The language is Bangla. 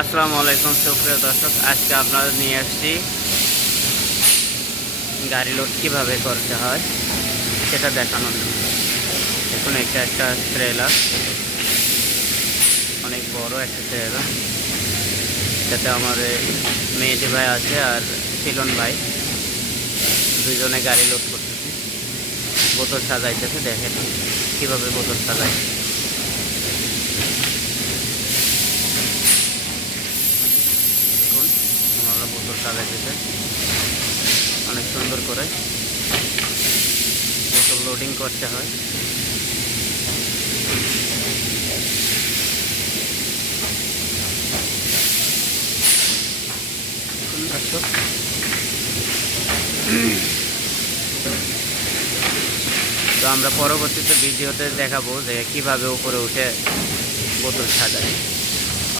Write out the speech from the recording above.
আসসালামু আলাইকুম সুপ্রিয় দর্শক, আজকে আপনারা নিয়ে আসছি গাড়ি লোড কীভাবে করতে হয় সেটা দেখানোর জন্য। দেখুন, এটা একটা ট্রেলার, অনেক বড় একটা ট্রেলার। এটাতে আমার মেয়েটি ভাই আছে আর শিলন ভাই, দুইজনে গাড়ি লোড করতেছে। বোতল সাজাইতেছে, দেখেন কীভাবে বোতল সাজাই। দেখুন ওনারা বোতল সাজাইতেছে অনেক সুন্দর করে। বোতল লোডিং করতে হয়। দর্শক, তো আমরা পরবর্তীতে ভিডিওতে দেখাবো যে কিভাবে উপরে উঠে বোতল সাজায়।